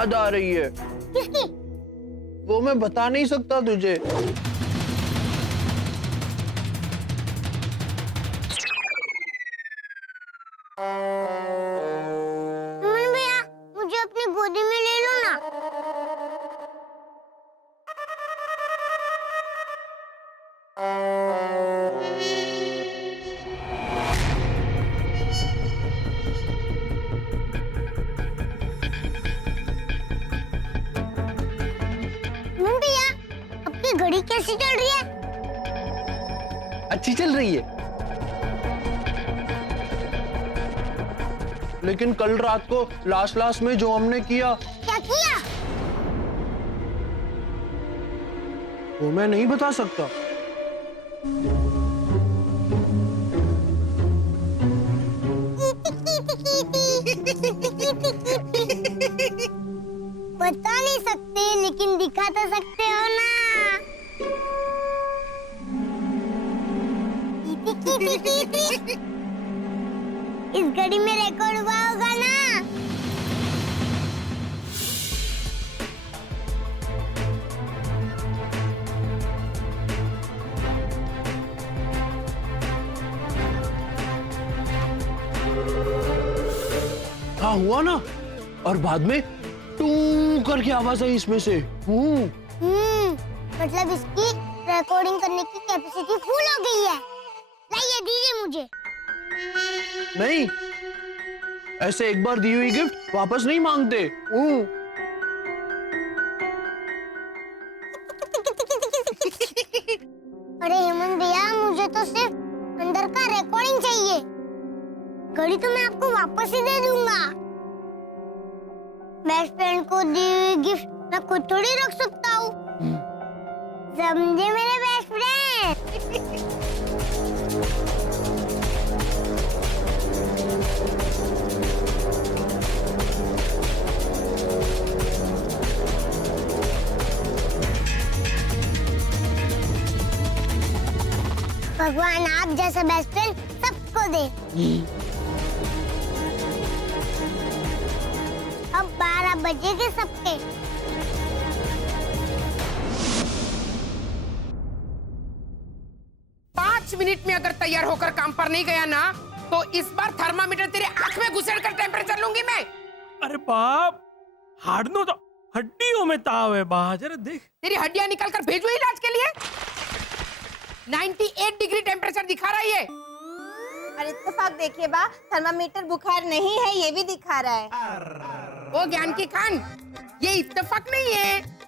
याद आ रही है। किसकी? वो मैं बता नहीं सकता तुझे। सुमन भैया, मुझे अपनी गोदी में ले लो ना। सुमन भैया, आपकी घड़ी कैसी चल रही है? अच्छी चल रही है, लेकिन कल रात को लास्ट में जो हमने किया। क्या किया? वो मैं नहीं बता सकता। बता नहीं सकते, लेकिन दिखा तो सकते हो ना। इस घड़ी में रिकॉर्ड हुआ होगा ना। हाँ हुआ ना, और बाद में टू करके आवाज आई इसमें से। मतलब इसकी रिकॉर्डिंग करने की कैपेसिटी फुल हो गई है। लाइए, दीजिए मुझे। नहीं, ऐसे एक बार दी हुई गिफ्ट वापस नहीं मांगते। अरे हेमंत भैया, मुझे तो सिर्फ अंदर का रिकॉर्डिंग चाहिए। घड़ी तो मैं आपको वापस ही दे दूंगा। बेस्ट फ्रेंड को दी हुई गिफ्ट मैं खुद थोड़ी रख सकता हूँ। समझे मेरे बेस्ट फ्रेंड? भगवान आप जैसा बेस्ट फ्रेंड सबको दे। अब 12 बजेंगे सबके। मिनट में अगर तैयार होकर काम पर नहीं गया ना, तो इस बार थर्मामीटर तेरे आंख में घुसेड़ कर टेम्परेचर लूंगी मैं। अरे बाप, हाडनो तो हड्डियों में ताव है बा, जरा देख। तेरी हड्डियां निकाल कर भेजू इलाज के लिए। 98 डिग्री टेम्परेचर दिखा रही है। और इत्तेफाक देखिए बा, थर्मामीटर बुखार नहीं है, ये भी दिखा रहा है। वो ज्ञान की खान, ये इत्तेफाक नहीं है।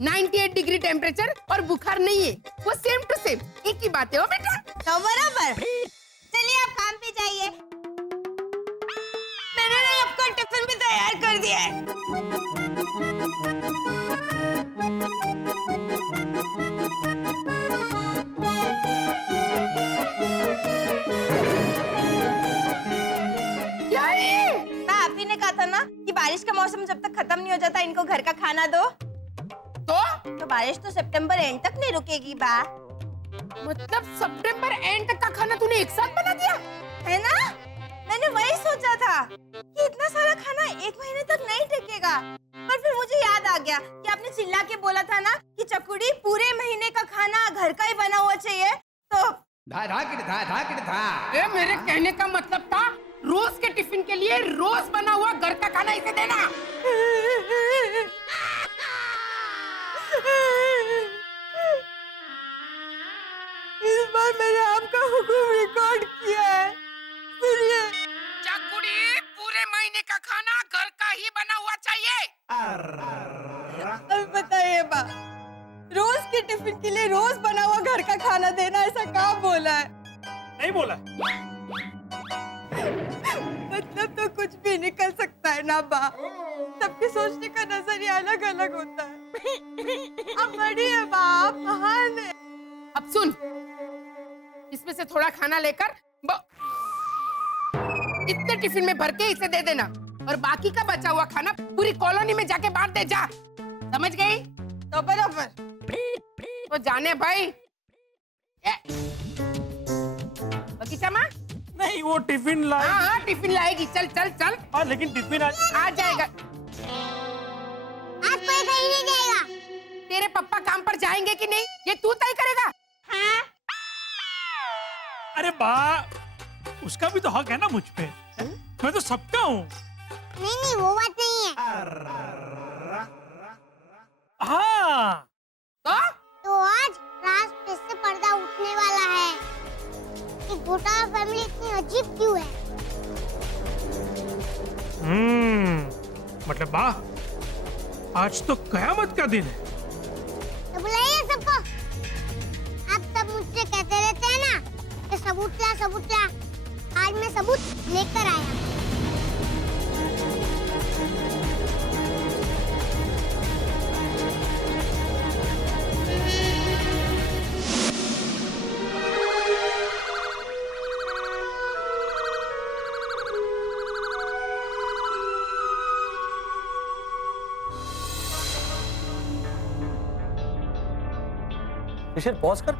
98 डिग्री टेम्परेचर और बुखार नहीं है, वो सेम टू सेम एक ही बात है। ओ बेटा तो बराबर। चलिए आप काम पे जाइए। मैंने ना आपका टिफिन भी तैयार कर दिया है। क्या है? आप ही ने कहा था ना कि बारिश का मौसम जब तक खत्म नहीं हो जाता इनको घर का खाना दो। तो बारिश तो सितंबर एंड तक नहीं रुकेगी बा। मतलब सितंबर एंड तक का खाना तूने एक साथ बना दिया है ना? मैंने वही सोचा था कि इतना सारा खाना एक महीने तक नहीं टिकेगा, पर फिर मुझे याद आ गया कि आपने चिल्ला के बोला था ना कि चकुड़ी पूरे महीने का खाना घर का ही बना हुआ चाहिए। तो ये मेरे कहने का मतलब था रोज के टिफिन के लिए रोज बना हुआ घर का खाना इसे देना। इस बार मैंने आपका हुक्म रिकॉर्ड किया है, सुनिए। चकुड़ी पूरे महीने का खाना घर का ही बना हुआ चाहिए। अब बताइए बा, रोज के टिफिन के लिए रोज बना हुआ घर का खाना देना, ऐसा कहाँ बोला है? नहीं बोला। मतलब तो कुछ भी निकल सकता है ना बा, सबके सोचने का नजरिया अलग अलग होता है। अब बड़ी है बा, आप महान है। अब सुन, इसमें से थोड़ा खाना लेकर इतने टिफिन में भर के इसे दे देना, और बाकी का बचा हुआ खाना पूरी कॉलोनी में जाके बांट दे। जा, समझ गई? तो बराबर। तो जाने भाई। बगीचा माँ? नहीं, वो टिफिन ला। हाँ टिफिन लाएगी। चल चल चल। लेकिन टिफिन आ जाएगा। पप्पा काम पर जाएंगे कि नहीं ये तू तय करेगा। हाँ अरे बा, उसका भी तो हक है ना मुझ पे। मैं तो सबका हूँ। नहीं नहीं वो बात नहीं है। हाँ तो आज राज फिर से पर्दा उठने वाला है कि घोटाला फैमिली इतनी अजीब क्यों है। मतलब बा, आज तो कयामत का दिन है। तो बुलाइए सबको। आप सब मुझसे कहते रहते हैं ना कि सबूत ला सबूत ला। आज मैं सबूत लेकर आया। ऋषभ पॉज कर।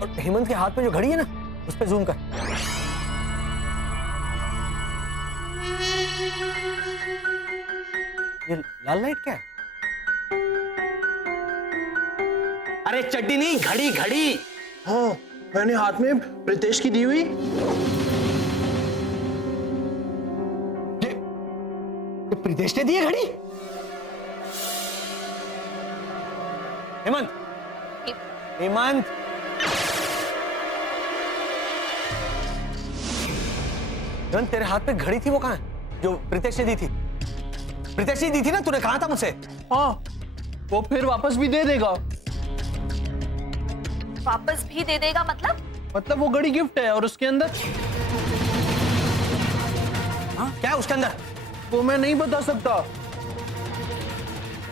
और हेमंत के हाथ में जो घड़ी है ना उस पे जूम कर। ये लाल लाइट क्या है? अरे चड्डी नहीं, घड़ी घड़ी। हाँ मैंने हाथ में प्रीतेश की दी हुई। ये प्रीतेश ने दी है घड़ी। हेमंत, हेमंत, हेमंत तेरे हाथ पे घड़ी थी वो कहाँ है जो प्रीतेश ने दी थी? प्रीतेश ने दी थी ना, तूने कहा था मुझसे। हाँ वो फिर वापस भी दे देगा। वापस भी दे देगा मतलब वो घड़ी गिफ्ट है और उसके अंदर क्या है उसके अंदर? वो मैं नहीं बता सकता।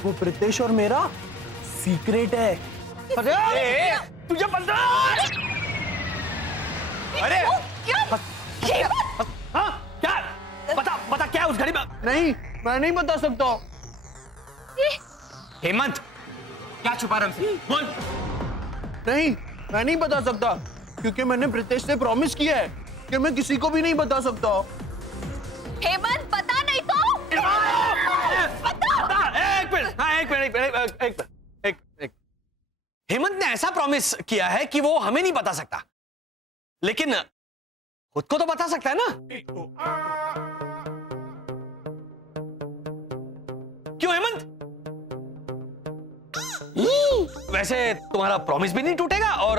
वो प्रीतेश और मेरा सीक्रेट है। अरे तुझे पता? अरे हाँ क्या? बता बता क्या है उस घड़ी में? नहीं मैं नहीं बता सकता। हेमंत क्या छुपा रहा हमसे? बोल। नहीं मैं नहीं बता सकता क्योंकि मैंने प्रीतेश से प्रॉमिस किया है कि मैं किसी को भी नहीं बता सकता। हेमंत बता नहीं तो एक मिनट, हाँ एक मिनट, एक। हेमंत ने ऐसा प्रॉमिस किया है कि वो हमें नहीं बता सकता, लेकिन खुद को तो बता सकता है ना। क्यों हेमंत? वैसे तुम्हारा प्रॉमिस भी नहीं टूटेगा और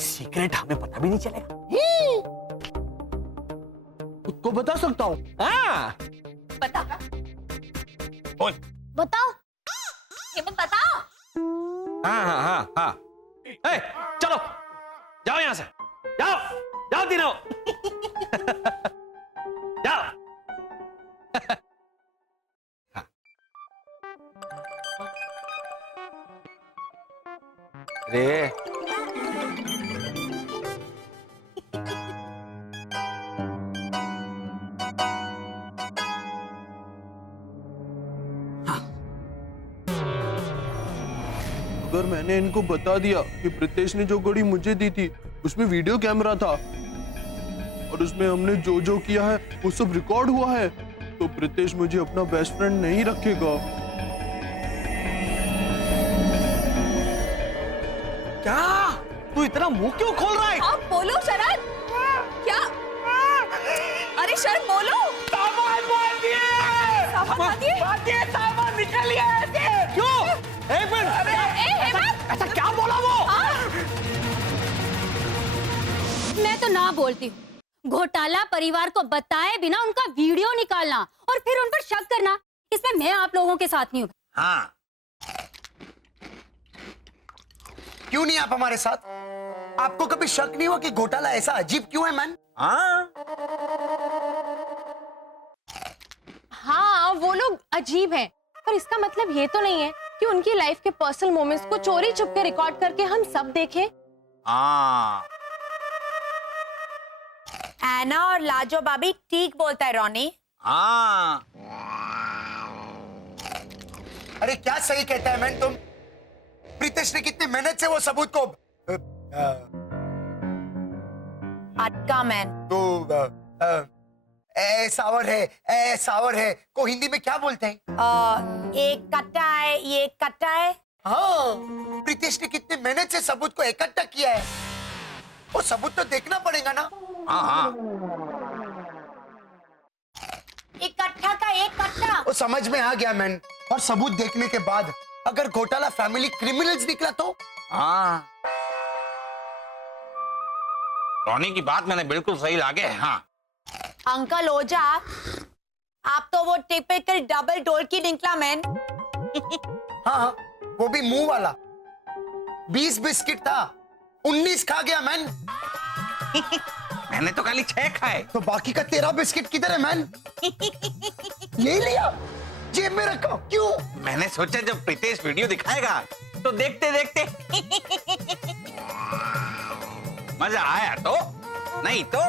सीक्रेट हमें पता भी नहीं चलेगा। खुद को बता सकता हूँ। हाँ बता। बोल। बताओ। हेमंत बताओ। हाँ। ए, चलो जाओ यहां से, जाओ तीनों। जाओ। रे अगर मैंने इनको बता दिया कि प्रीतेश ने जो घड़ी मुझे दी थी उसमें वीडियो कैमरा था और उसमें हमने जो जो किया है वो सब रिकॉर्ड हुआ है, तो प्रीतेश मुझे अपना बेस्ट फ्रेंड नहीं रखेगा। क्या तू इतना मुंह क्यों खोल रहा है? आप बोलो शरद। क्या? अरे शरद बोलो। सामान बोल दिए। सामान निकल लिया ऐसे। क्यों? एक मिनट, ऐसा क्या बोला वो? मैं तो ना बोलती हूँ। घोटाला परिवार को बताए बिना उनका वीडियो निकालना और फिर उन पर शक करना, इसमें मैं आप लोगों के साथ नहीं हूँ। हाँ क्यों नहीं आप हमारे साथ? आपको कभी शक नहीं हुआ कि घोटाला ऐसा अजीब क्यों है मैन? हाँ वो लोग अजीब हैं, पर इसका मतलब ये तो नहीं है कि उनकी लाइफ के पर्सनल मोमेंट्स को चोरी छुपके रिकॉर्ड करके हम सब देखें। एना और लाजो बाबी ठीक बोलता है रॉनी। अरे क्या सही कहता है मैन तुम? प्रीतेश ने कितनी मेहनत से वो सबूत को अटका मैन। तो ए सावर है को हिंदी में क्या बोलते हैं? एक कट्टा है, ये कट्टा है। हाँ, प्रीतेश ने कितनी मेहनत से सबूत को इकट्ठा किया है, वो सबूत तो देखना पड़ेगा ना। हाँ हाँ, इकट्ठा का एक कट्टा। वो समझ में आ गया मैन। और सबूत देखने के बाद अगर घोटाला फैमिली क्रिमिनल्स निकला तो? हाँ, रोनी की बात मैंने बिल्कुल सही लागे। हाँ अंकल ओझा, आप तो वो टिपिकल डबल डोर की निकला मैन। हाँ, वो भी मुंह वाला। 20 बिस्किट था, 19 खा गया मैन। मैंने तो खाली 6 खाए। तो बाकी का 13 बिस्किट किधर है मैन? ले लिया, जेब में रखा। क्यों? मैंने सोचा जब प्रीतेश वीडियो दिखाएगा तो देखते देखते मजा आया तो, नहीं तो।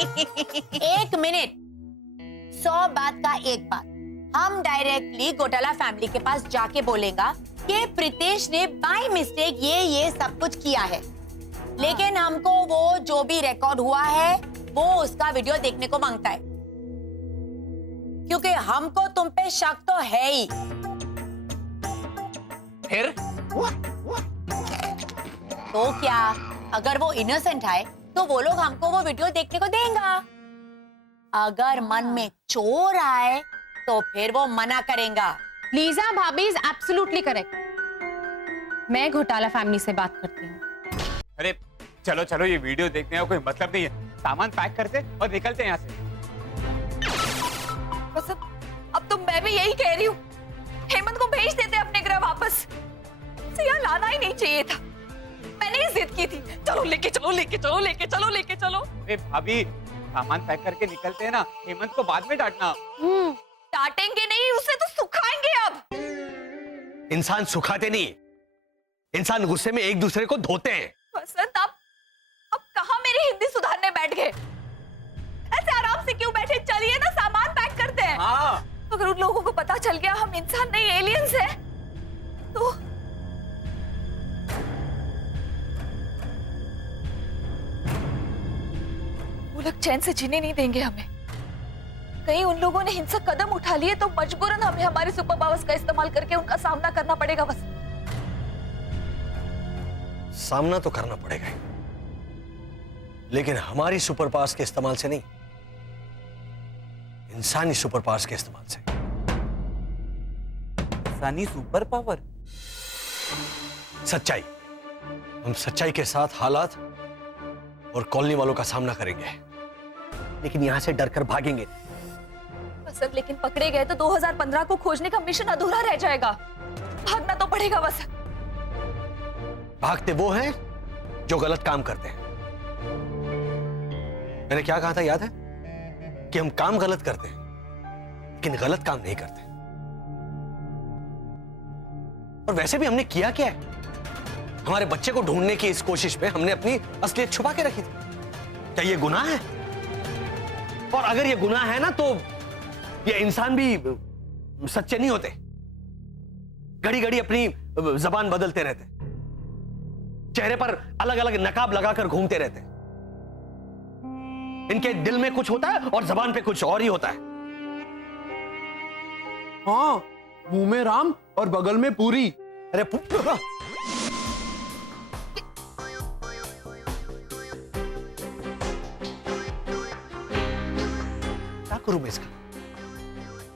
एक मिनट, 100 बात का एक बात। हम डायरेक्टली घोटाला फैमिली के पास जाके बोलेगा कि प्रीतेश ने बाय मिस्टेक ये सब कुछ किया है, लेकिन हमको वो जो भी रिकॉर्ड हुआ है वो उसका वीडियो देखने को मांगता है, क्योंकि हमको तुम पे शक तो है ही। फिर तो क्या अगर वो इनोसेंट है तो वो लोग हमको वो वीडियो देखने को देंगे। अगर मन में चोर आए तो फिर वो मना करेगा। लीजा भाभी इज एब्सोल्युटली करेक्ट। मैं घोटाला फैमिली से बात करती हूँ। अरे चलो चलो, ये वीडियो देखने का कोई मतलब नहीं है। सामान पैक करते और निकलते हैं यहाँ से। बस अब तो मैं भी यही कह रही हूँ, हेमंत को भेज देते अपने ग्रह वापस। इसे यहाँ लाना ही नहीं चाहिए था। मैंने ही जिद की थी, चलो लेके चलो लेके चलो लेके चलो लेके चलो। अरे भाभी, सामान पैक करके निकलते हैं ना, हेमंत को बाद में डांटना। डांटेंगे नहीं, उसे तो सुखाएंगे। अब इंसान सुखाते नहीं, इंसान गुस्से में एक दूसरे को धोते हैं। वसंत, अब कहाँ मेरी हिंदी सुधारने बैठ गए? ऐसे आराम से क्यों बैठे? चलिए ना, सामान पैक करते हैं। हाँ। अगर उन लोगों को पता चल गया हम इंसान नहीं एलियंस हैं, तो वो लोग चैन से जीने नहीं देंगे हमें। कहीं उन लोगों ने हिंसक कदम उठा लिए तो मजबूरन हमें हमारे सुपर पावर्स का इस्तेमाल करके उनका सामना करना पड़ेगा। बस सामना तो करना पड़ेगा ही, लेकिन हमारी सुपर पावर्स के इस्तेमाल से नहीं, इंसानी सुपर पावर्स के इस्तेमाल से। इंसानी सुपर पावर? सच्चाई। हम सच्चाई के साथ हालात और कॉलोनी वालों का सामना करेंगे, लेकिन यहां से डरकर भागेंगे। वसंत, लेकिन पकड़े गए तो 2015 को खोजने का मिशन अधूरा रह जाएगा। भागना तो पड़ेगा वसंत। भागते वो हैं जो गलत काम करते हैं। मैंने क्या कहा था याद है? कि हम काम गलत करते हैं, लेकिन गलत काम नहीं करते। और वैसे भी हमने किया क्या है? हमारे बच्चे को ढूंढने की इस कोशिश में हमने अपनी असलियत छुपा के रखी थी। क्या ये गुनाह है? और अगर ये गुनाह है ना, तो ये इंसान भी सच्चे नहीं होते। घड़ी घड़ी अपनी जबान बदलते रहते, चेहरे पर अलग अलग नकाब लगाकर घूमते रहते। इनके दिल में कुछ होता है और जबान पे कुछ और ही होता है। हाँ, मुंह में राम और बगल में पूरी। अरे क्या करूं मैं इसका?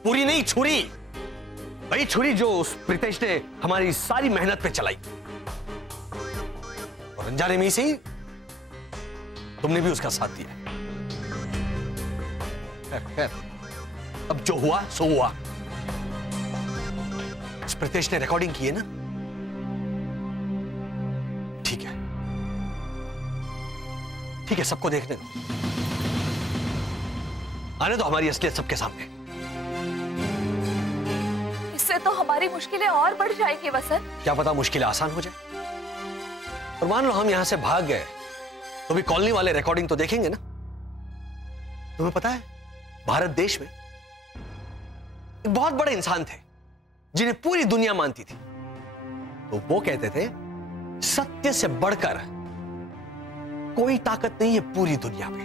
पूरी नहीं, छुरी। वही छुरी जो उस प्रीतेश ने हमारी सारी मेहनत पे चलाई, और अनजाने में से ही तुमने भी उसका साथ दिया। खैर, अब जो हुआ सो हुआ। इस प्रीतेश ने रिकॉर्डिंग की है ना, ठीक है, ठीक है, सबको देखने दो। आने दो हमारी असलियत सबके सामने। इससे तो हमारी मुश्किलें और बढ़ जाएंगी वसंत। क्या पता मुश्किलें आसान हो जाए। और मान लो हम यहां से भाग गए, तो भी कॉलोनी वाले रिकॉर्डिंग तो देखेंगे ना। तुम्हें पता है, भारत देश में एक बहुत बड़े इंसान थे जिन्हें पूरी दुनिया मानती थी। तो वो कहते थे, सत्य से बढ़कर कोई ताकत नहीं है पूरी दुनिया में।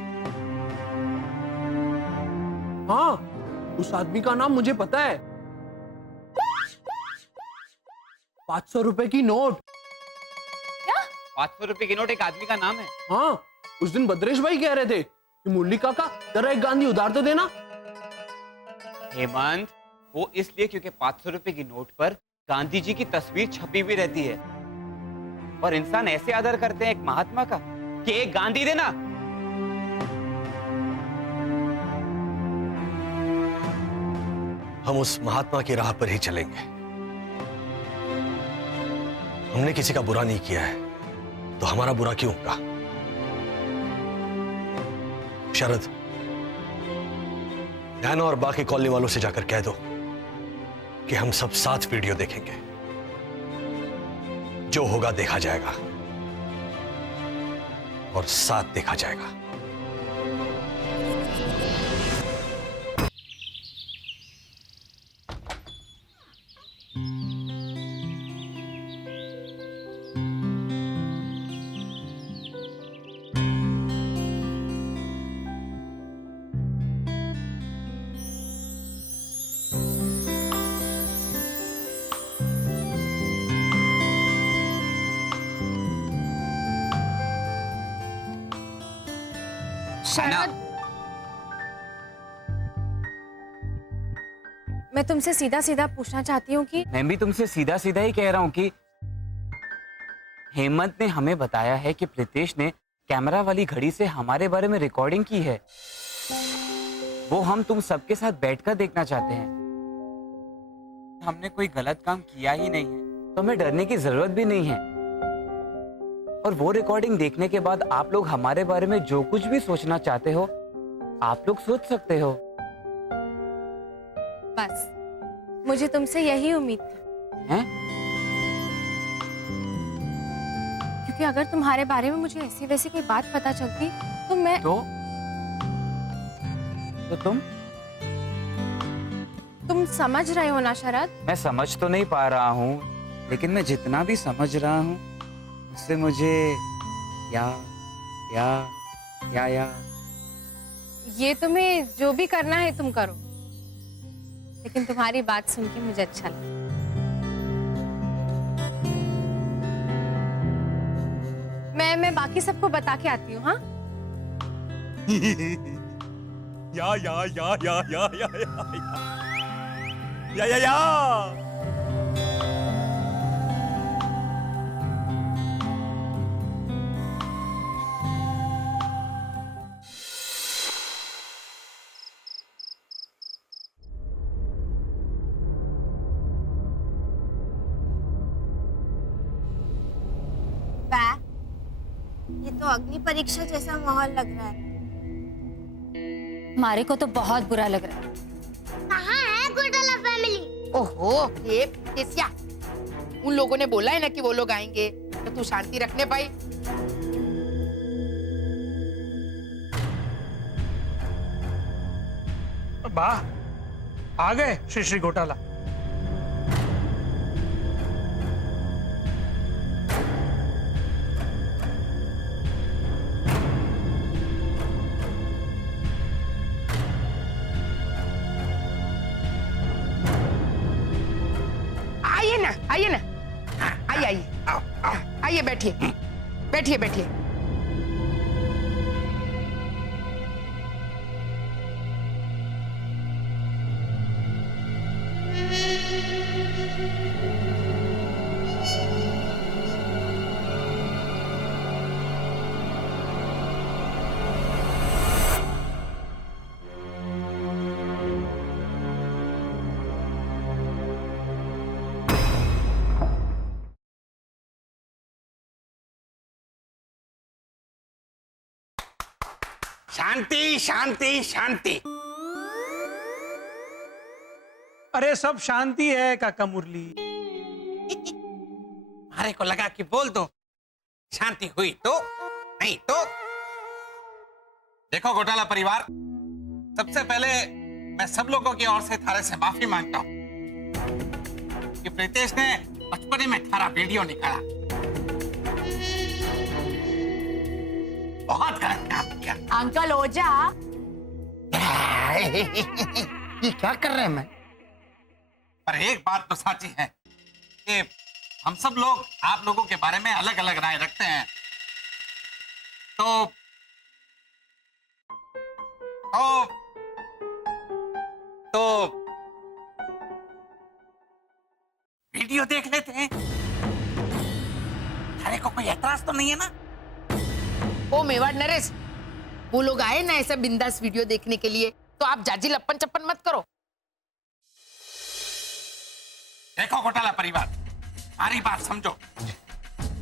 हाँ, उस आदमी का नाम मुझे पता है। 500 रुपए की नोट। 500 रुपए की नोट एक आदमी का नाम है? हाँ, उस दिन भद्रेश भाई कह रहे थे कि मुरली काका जरा एक गांधी उधार तो देना। हेमंत, वो इसलिए क्योंकि 500 रुपए की नोट पर गांधी जी की तस्वीर छपी हुई रहती है और इंसान ऐसे आदर करते हैं एक महात्मा का कि एक गांधी देना। हम उस महात्मा की राह पर ही चलेंगे। हमने किसी का बुरा नहीं किया है तो हमारा बुरा क्यों होगा? शरद, नैना और बाकी कॉलोनी वालों से जाकर कह दो कि हम सब साथ वीडियो देखेंगे। जो होगा देखा जाएगा और साथ देखा जाएगा। शरद, मैं तुमसे सीधा सीधा पूछना चाहती हूँ कि मैं भी तुमसे सीधा सीधा ही कह रहा हूँ कि हेमंत ने हमें बताया है कि प्रीतेश ने कैमरा वाली घड़ी से हमारे बारे में रिकॉर्डिंग की है। वो हम तुम सबके साथ बैठकर देखना चाहते हैं। हमने कोई गलत काम किया ही नहीं है तो हमें डरने की जरूरत भी नहीं है। और वो रिकॉर्डिंग देखने के बाद आप लोग हमारे बारे में जो कुछ भी सोचना चाहते हो आप लोग सोच सकते हो। बस मुझे तुमसे यही उम्मीद थी। हैं? क्योंकि अगर तुम्हारे बारे में मुझे ऐसी वैसी कोई बात पता चलती तो मैं तो तुम समझ रहे हो ना शरद? मैं समझ तो नहीं पा रहा हूँ लेकिन मैं जितना भी समझ रहा हूँ उससे मुझे या ये तुम्हें जो भी करना है तुम करो, लेकिन तुम्हारी बात सुन के मुझे अच्छा लगा। मैं बाकी सबको बता के आती हूँ। हाँ या ये तो अग्नि परीक्षा जैसा माहौल लग रहा है। हमारे को तो बहुत बुरा लग रहा है। कहाँ है घोटाला फैमिली? ओहो, ये केसिया, उन लोगों ने बोला है ना कि वो लोग आएंगे, तो तू शांति रखने पाई। वाह, आ गए श्री श्री घोटाला। आइए ना, आइए, आइए, बैठिए, बैठिए, बैठिए। शांति शांति शांति। अरे सब शांति है काका मुरली। हमारे को लगा कि बोल दो शांति हुई तो नहीं तो। देखो घोटाला परिवार, सबसे पहले मैं सब लोगों की ओर से थारे से माफी मांगता हूं कि प्रीतेश ने बचपने में थारा वीडियो निकाला। बहुत गलत काम किया। अंकल ओझा, ये क्या कर रहे हैं मैं? पर एक बात तो सच्ची है कि हम सब लोग आप लोगों के बारे में अलग अलग राय रखते हैं। तो वीडियो देख लेते हैं। अरे को कोई एतराज तो नहीं है ना? ओ मेवाड़ नरेश, वो लोग आए ना ऐसा बिंदास वीडियो देखने के लिए, तो आप जाजी लप्पन चप्पन मत करो। देखो घोटाला परिवार, हमारी बात समझो।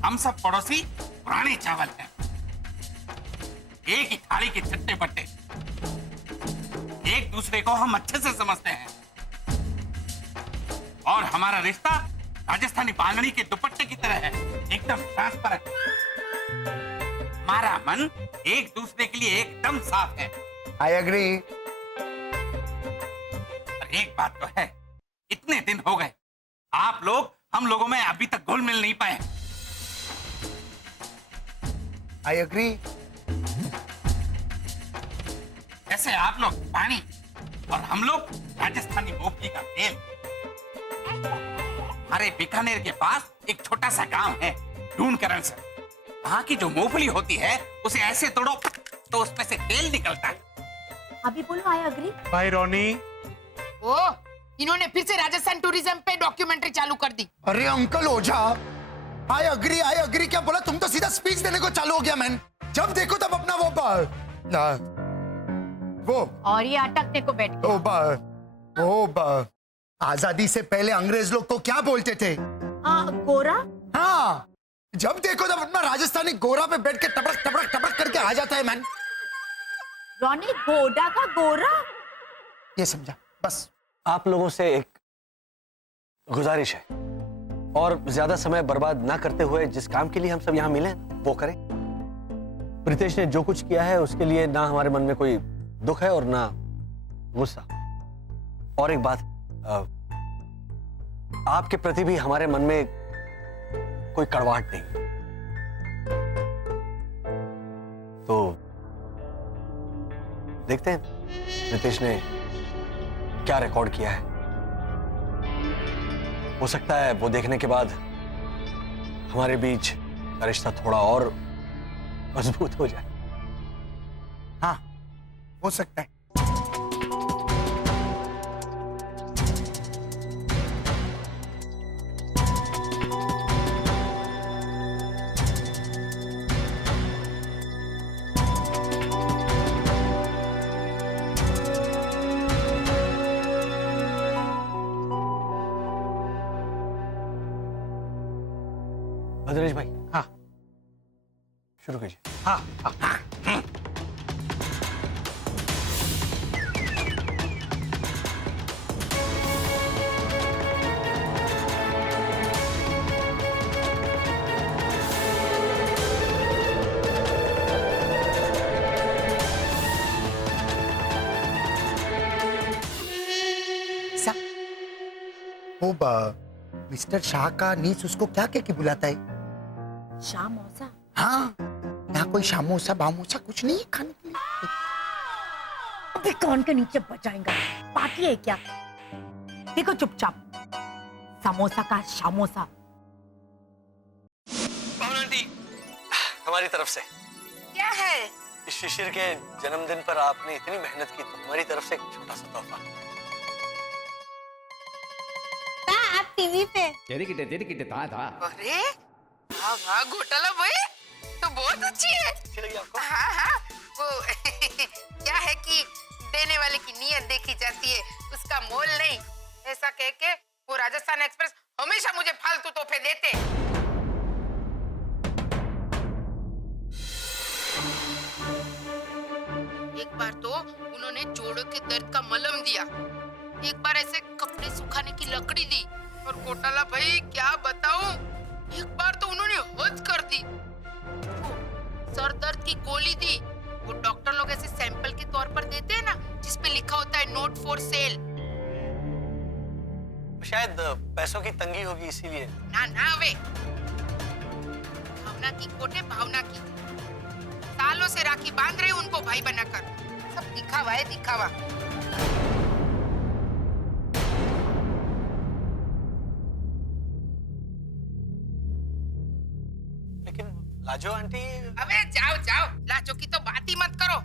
हम सब पड़ोसी पुराने चावल हैं, एक ही थाली के चट्टे बट्टे। एक दूसरे को हम अच्छे से समझते हैं और हमारा रिश्ता राजस्थानी बांधनी के दुपट्टे की तरह है, एकदम ट्रांसपेरेंट। हमारा मन एक दूसरे के लिए एकदम साफ है। I agree. पर एक बात तो है, इतने दिन हो गए, आप लोग हम लोगों में अभी तक घुल मिल नहीं पाए। I agree. ऐसे आप लोग पानी और हम लोग राजस्थानी मूंगफली का तेल। हमारे बीकानेर के पास एक छोटा सा गांव है ढूंढकरण से। वहां की जो मूंगफली होती है उसे ऐसे तोड़ो तो उसमें से तेल निकलता है। अभी बोलो आई अग्री। भाई रोनी, ओ, इन्होंने फिर से राजस्थान टूरिज्म पे डॉक्यूमेंट्री चालू कर दी। अरे अंकल ओझा, आई अग्री क्या बोला? तुम तो सीधा स्पीच देने को चालू हो गया मैन। जब देखो तब अपना वो और ये अटकने को बैठ गया। आजादी से पहले अंग्रेज लोग तो क्या बोलते थे? गोरा। हाँ, जब देखो तब अपना राजस्थानी गोरा पे बैठ के टपक टपक टपक करके आ जाता है मैन। रोनी, गोडा का गोरा। ये समझा बस। आप लोगों से एक गुजारिश है, और ज्यादा समय बर्बाद ना करते हुए जिस काम के लिए हम सब यहाँ मिले हैं वो करें। प्रीतेश ने जो कुछ किया है उसके लिए ना हमारे मन में कोई दुख है और ना गुस्सा। और एक बात, आपके प्रति भी हमारे मन में कोई कड़वाहट नहीं। तो देखते हैं प्रीतेश ने क्या रिकॉर्ड किया है। हो सकता है वो देखने के बाद हमारे बीच का रिश्ता थोड़ा और मजबूत हो जाए। हाँ, हो सकता है। भद्रेश भाई, हाँ शुरू कीजिए। हाँ हाँ। वो मिस्टर शाह का नीस उसको क्या कह के बुलाता है? शामोसा। हाँ, यहाँ कोई शामोसा बामोसा कुछ नहीं है खाने के लिए। अबे कौन के नीचे बचाएगा? पार्टी है क्या? देखो चुपचाप, समोसा का शामोसा। आंटी, हमारी तरफ से क्या है? इस शिशिर के जन्मदिन पर आपने इतनी मेहनत की, तो हमारी तरफ से एक छोटा सा तोहफा। आप टीवी पे। अरे वाह वाह घोटाला भाई, तो बहुत अच्छी है। अच्छी लगी आपको? हाँ हाँ, वो क्या है कि देने वाले की नीयत देखी जाती है, उसका मोल नहीं, ऐसा कह के वो राजस्थान एक्सप्रेस हमेशा मुझे फालतू तोहफे देते। एक बार तो उन्होंने जोड़ों के दर्द का मलहम दिया, एक बार ऐसे कपड़े सुखाने की लकड़ी दी, और घोटाला भाई क्या बताऊं, एक बार तो उन्होंने हद कर दी। सर दर्द की गोली दी, वो डॉक्टर लोग ऐसे सैंपल के तौर पर देते हैं ना, जिसपे लिखा होता है नोट फॉर सेल। शायद पैसों की तंगी होगी इसीलिए। ना ना वे, भावना की कोटे भावना की, सालों से राखी बांध रहे उनको भाई बनाकर, सब दिखावा है, दिखावा। लेकिन लाजो आंटी, अबे जाओ जाओ, लाजो की तो बात ही मत करो।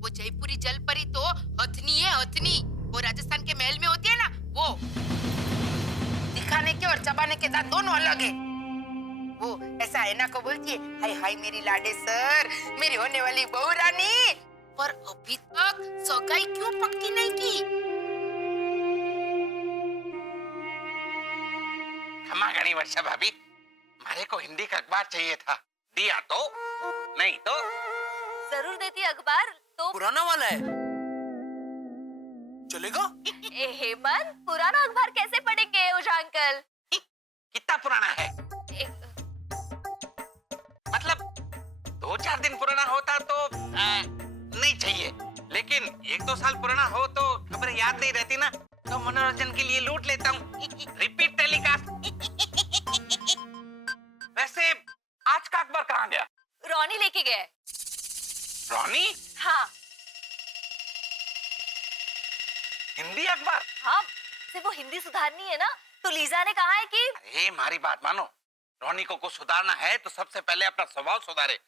वो जयपुरी जलपरी तो हथनी है, हथनी। वो राजस्थान के महल में होती है ना, वो। दिखाने के और चबाने के दांत दोनों अलग है। वो ऐसा ऐना को बोलती है, हाय हाय मेरी लाडे सर, मेरी होने वाली बहू रानी। पर अभी तक सगाई क्यों पक्की नहीं की? क्षमा करी वर्षा भाभी, मारे को हिंदी का अखबार चाहिए था, दिया तो नहीं तो जरूर देती अखबार, तो पुराना वाला है, चलेगा? हेमंत, पुराना अखबार कैसे पढ़ेंगे उषा अंकल? कितना पुराना है? मतलब 2-4 दिन पुराना होता तो नहीं चाहिए, लेकिन 1-2 साल पुराना हो तो खबर याद नहीं रहती ना, तो मनोरंजन के लिए लूट लेता हूँ। Repeat telecast. वैसे आज का अखबार कहाँ गया? रोनी लेके गए। रोनी? हाँ हिंदी अखबार? हाँ, सिर्फ वो हिंदी सुधारनी है ना, तो लीजा ने कहा है कि अरे हमारी बात मानो, रोनी को कुछ सुधारना है तो सबसे पहले अपना स्वभाव सुधारे।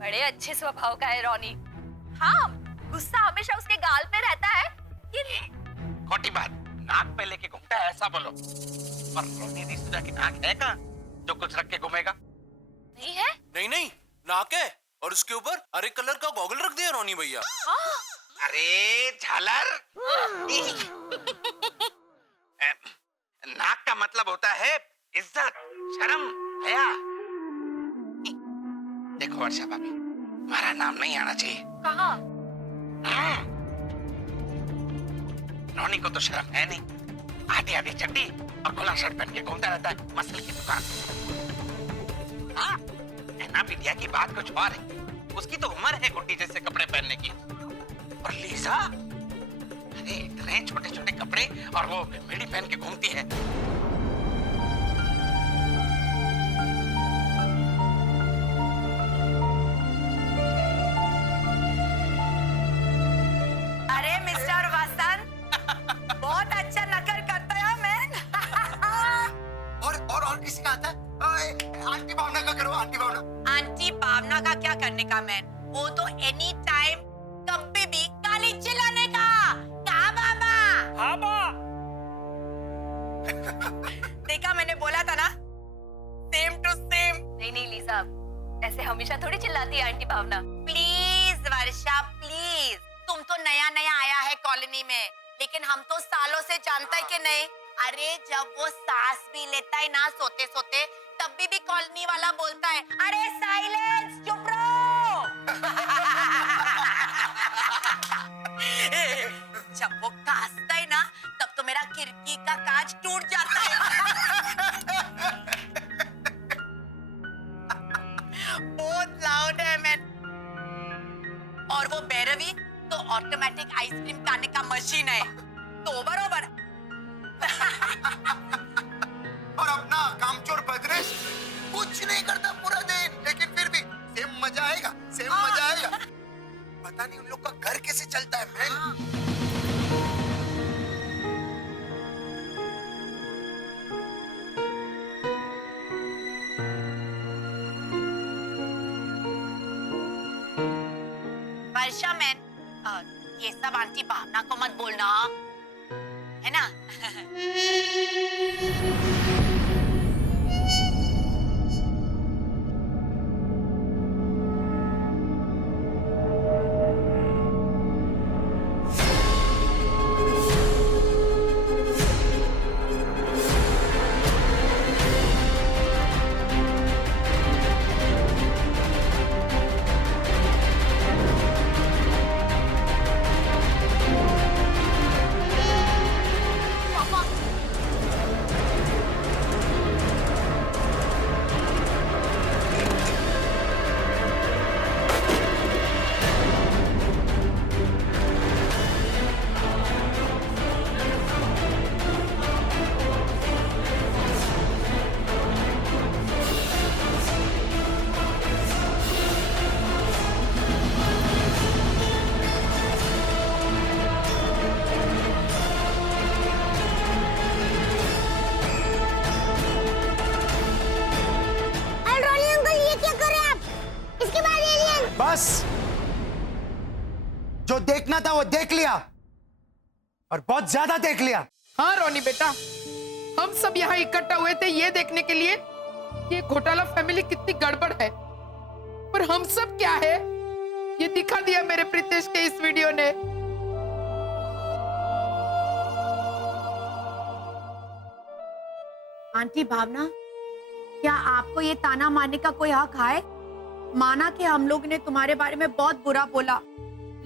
बड़े अच्छे स्वभाव का है रोनी। हाँ, गुस्सा हमेशा उसके गाल पे रहता है। खोटी बात, नाक पे लेके घूमता है ऐसा बोलो। पर रोनी दी सुधा की नाक है का जो कुछ रख के घूमेगा? नहीं है? नहीं, नाक है और उसके ऊपर हरे कलर का गॉगल रख दिया रोनी भैया। अरे झालर। नाक का मतलब होता है इज्जत, शर्म, हया। देखो वर्षा भाभी, हमारा नाम नहीं आना चाहिए। कहाँ? रोनी को तो शर्म है नहीं, आधी आधी चड्डी और खुला शर्ट पहन के घूमता रहता है मसल की दुकान। हाँ, ऐना बिटिया की बात कुछ और है, उसकी तो उम्र है गुड्डी जैसे कपड़े पहनने की। और लीजा, अरे इतने छोटे छोटे कपड़े और वो मेडी पहन के घूमती है। अरे मिस्टर वसंत, बहुत अच्छा नकल करता है मैं। और किसी का आता है? आंटी भावना का करो, आंटी भावना। आंटी भावना का क्या करने का मैन? वो तो एनी टाइम कभी भी गाली चिल्लाने का। क्या बाबा? हाँ बा। देखा, मैंने बोला था ना, सेम टू सेम। नहीं लीजा, ऐसे हमेशा थोड़ी चिल्लाती है aunty Bhavna. Please Varsha please, तुम तो नया नया आया है कॉलोनी में, लेकिन हम तो सालों से जानता है कि नहीं। अरे जब वो सांस भी लेता है ना सोते सोते, तब भी कॉलोनी वाला बोलता है, अरे साइलेंस, चुप रहो। जब वो कांसता है ना, तब तो मेरा खिड़की का कांच टूट जाता है। बहुत लाउड है मैन। और वो भैरवी तो ऑटोमेटिक आइसक्रीम खाने का मशीन है, तो बरोबर। और अपना कामचोर भद्रेश कुछ नहीं करता पूरा दिन, लेकिन फिर भी सेम मजा आएगा, सेम मजा आएगा। पता नहीं उन लोग का घर कैसे चलता है मैन। वर्षा मैन, ये सब आंटी भावना को मत बोलना, है ना? बस, जो देखना था वो देख लिया और बहुत ज्यादा देख लिया। हाँ रोनी बेटा, हम सब यहाँ इकट्ठा हुए थे ये देखने के लिए ये घोटाला फैमिली कितनी गड़बड़ है, पर हम सब क्या है ये दिखा दिया मेरे प्रीतेश के इस वीडियो ने। आंटी भावना, क्या आपको ये ताना मारने का कोई हक है? माना कि हम लोग ने तुम्हारे बारे में बहुत बुरा बोला,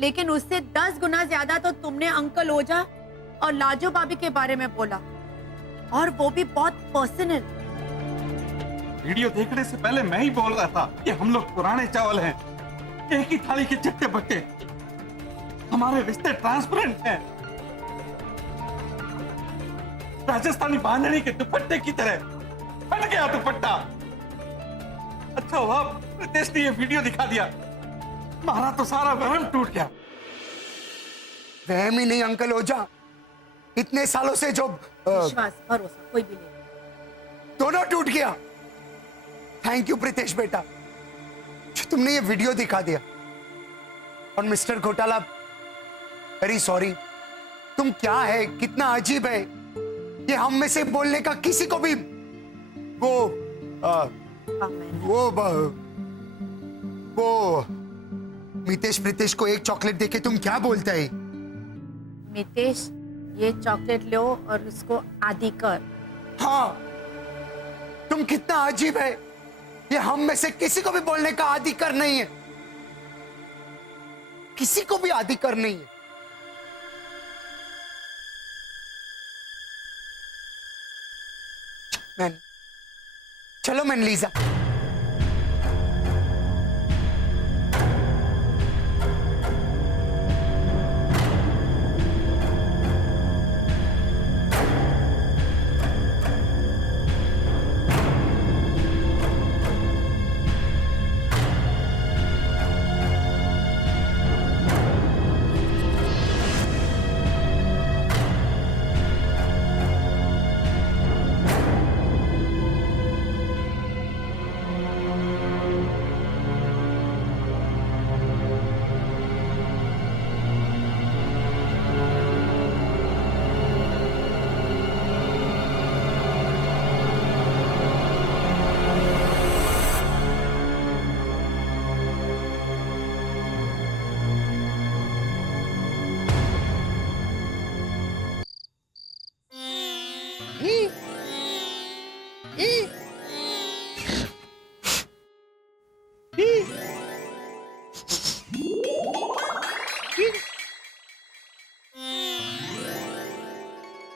लेकिन उससे 10 गुना ज्यादा तो तुमने अंकल ओझा और लाजो भाभी के बारे में बोला, और वो भी बहुत पर्सनल। वीडियो देखने से पहले मैं ही बोल रहा था कि हम लोग पुराने चावल हैं, एक ही थाली के चट्टे बट्टे, हमारे रिश्ते ट्रांसपेरेंट हैं, राजस्थानी बांधनी के दुपट्टे की तरह। फट गया दुपट्टा। अच्छा हुआ प्रीतेश ने ये वीडियो दिखा दिया, हमारा तो सारा वहम टूट गया। वहम ही नहीं अंकल ओझा, इतने सालों से जो विश्वास भरोसा कोई भी नहीं, दोनों टूट गया। थैंक यू प्रीतेश बेटा, जो तुमने ये वीडियो दिखा दिया। और मिस्टर घोटाला, वेरी सॉरी। तुम क्या है, कितना अजीब है ये हम में से बोलने का किसी को भी वो मितेश प्रीतेश को एक चॉकलेट देके तुम क्या बोलते है? मितेश, ये चॉकलेट लो और उसको आदि कर। हाँ, तुम कितना अजीब है, ये हम में से किसी को भी बोलने का आदि कर नहीं है, किसी को भी आदि कर नहीं है। चलो मनलीजा,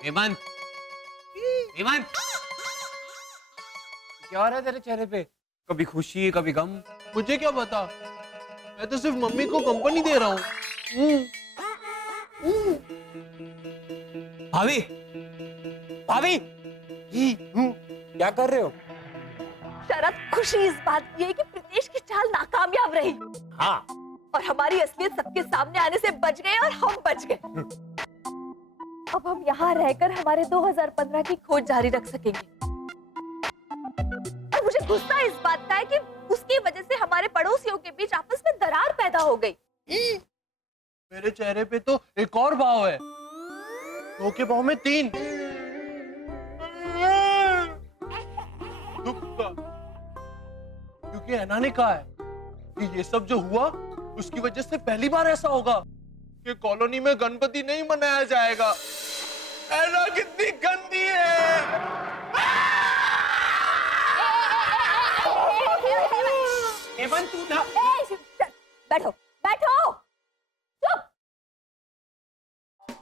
हेमंत, हेमंत, क्या हो रहा है तेरे चेहरे पे? कभी खुशी कभी गम। मुझे क्या पता, मैं तो सिर्फ मम्मी को कंपनी दे रहा हूँ। भाभी, भाभी, क्या कर रहे हो? शरद, खुशी इस बात की है कि प्रीतेश की चाल नाकामयाब रही। हाँ, और हमारी असलियत सबके सामने आने से बच गए और हम बच गए। अब हम यहाँ रहकर हमारे 2015 की खोज जारी रख सकेंगे। और मुझे गुस्सा इस बात का है कि उसकी वजह से हमारे पड़ोसियों के बीच आपस में दरार पैदा हो गई। मेरे चेहरे पे तो एक और भाव है, 2 के भाव में 3। दुख का, क्योंकि ऐना ने कहा है कि ये सब जो हुआ उसकी वजह से पहली बार ऐसा होगा कि कॉलोनी में गणपति नहीं मनाया जाएगा। ऐना कितनी गंदी है। हेमंत, तू ना बैठो बैठो, चुप।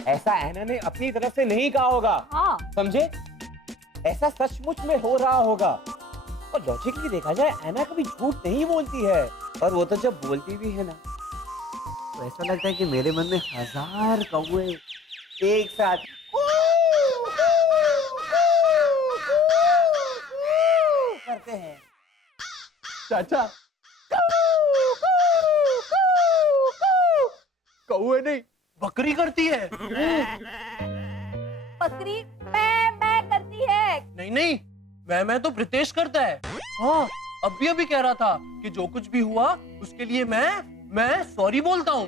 ऐसा ऐना ने अपनी तरफ से नहीं कहा होगा। हाँ, समझे? ऐसा सचमुच में हो रहा होगा। और लॉजिकली देखा जाए ऐना कभी झूठ नहीं बोलती है, और वो तो जब बोलती भी है ना तो ऐसा लगता है कि मेरे मन में 1000 कौवे एक साथ करते हैं। चाचा, कौवे नहीं, बकरी करती है। बकरी मैं करती है। नहीं नहीं, मैं तो प्रीतेश करता है। हाँ, अभी कह रहा था कि जो कुछ भी हुआ उसके लिए मैं मैं सॉरी बोलता हूँ,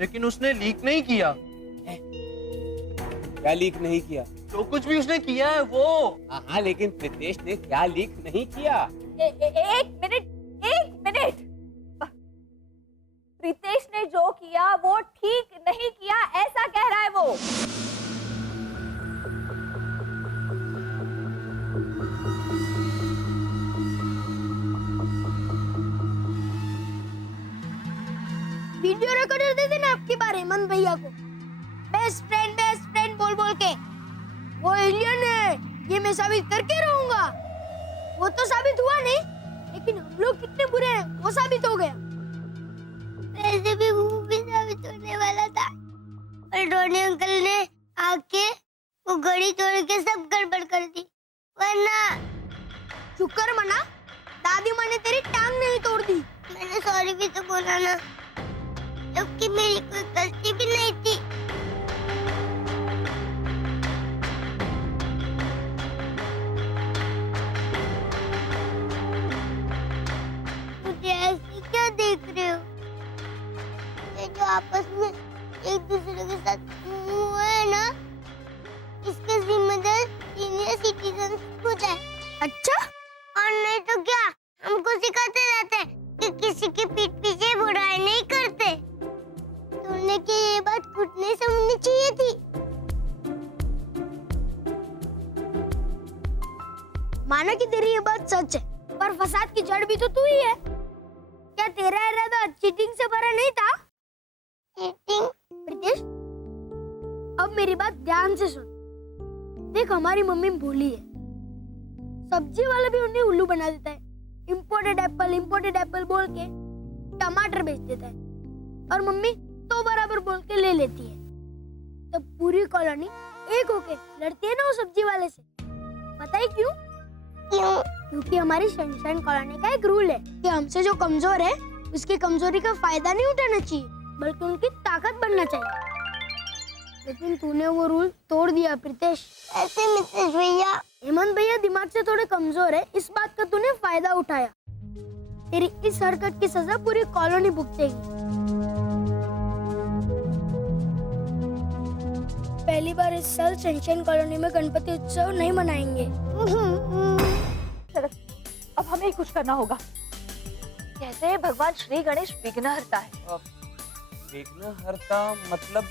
लेकिन उसने लीक नहीं किया। क्या लीक नहीं किया? जो कुछ भी उसने किया है वो। हाँ, लेकिन प्रीतेश ने क्या लीक नहीं किया? एक मिनट। प्रीतेश ने जो किया वो ठीक नहीं किया, ऐसा कह रहा है वो। वीडियो रिकॉर्डर दे देना आपकी बार हेमंत भैया को। बेस्ट फ्रेंड बोल बोल के वो एलियन है, ये मैं साबित करके रहूंगा। वो तो साबित हुआ नहीं, लेकिन हम लोग कितने बुरे हैं वो साबित हो गया। वैसे भी वो भी साबित होने वाला था, पर रोनी अंकल ने आके वो घड़ी तोड़ के सब गड़बड़ कर दी। वरना शुक्र मना, दादी माँ ने तेरी टांग नहीं तोड़ दी। मैंने सॉरी भी तो बोला ना, जबकि मेरी कोई गलती भी नहीं थी। मुझे ऐसे क्या देख रहे हो? ये जो आपस में एक दूसरे के साथ हुआ है ना, इसके जिम्मेदार सीनियर सिटीजन खुद है। अच्छा? और नहीं तो क्या, हमको सिखाते रहते हैं कि किसी की पीठ पीछे बुराई नहीं करते। तुमने की ये बात खुद नहीं समझनी चाहिए थी। माना कि तेरी ये बात सच है, पर फसाद की जड़ भी तो तू ही है। क्या तेरा इरादा चीटिंग से भरा नहीं था? चीटिंग? प्रीतेश, अब मेरी बात ध्यान से सुन। देख, हमारी मम्मी बोली है, सब्जी वाला भी उन्हें उल्लू बना देता है। इम्पोर्टेड एप्पल बोल के टमाटर बेच देता है, और मम्मी तो बराबर बोल के ले लेती है। तब पूरी कॉलोनी एक होके लड़ती है ना वो सब्जी वाले से। पता है क्यों? क्योंकि हमारी सनशाइन कॉलोनी का एक रूल है कि हमसे जो कमजोर है उसकी कमजोरी का फायदा नहीं उठाना चाहिए, बल्कि उनकी ताकत बनना चाहिए। लेकिन तूने वो रूल तोड़ दिया प्रीतेश। ऐसे मिसेस भैया, हेमंत भैया दिमाग से थोड़े कमजोर है, इस बात का तूने फायदा उठाया। तेरी इस हरकत की सजा पूरी कॉलोनी भुगतेगी। पहली बार इस साल सनशाइन कॉलोनी में गणपति उत्सव नहीं मनाएंगे। अब हमें ही कुछ करना होगा। कहते हैं भगवान श्री गणेश विघ्नहर्ता है। विघ्नहर्ता मतलब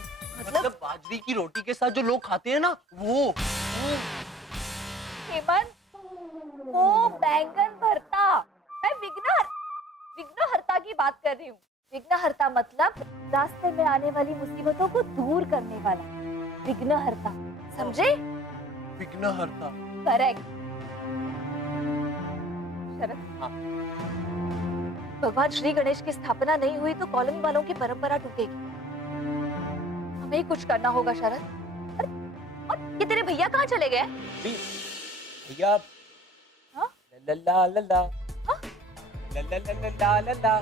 बाजरी की रोटी के साथ जो लोग खाते हैं ना, वो। हेमंत, वो बैंगन भरता। मैं विघ्नहर्ता की बात कर रही हूँ। विघ्नहर्ता मतलब रास्ते में आने वाली मुसीबतों को दूर करने वाला। विघ्नहर्ता, समझे? विघ्नहर्ता, करेक्ट। शरद, भगवान श्री गणेश की स्थापना नहीं हुई तो कॉलोनी वालों की परंपरा टूटेगी। हमें ही कुछ करना होगा शरद। और ये तेरे भैया कहाँ चले गए? भैया ला ला ला ला ला ला ला ला ला ला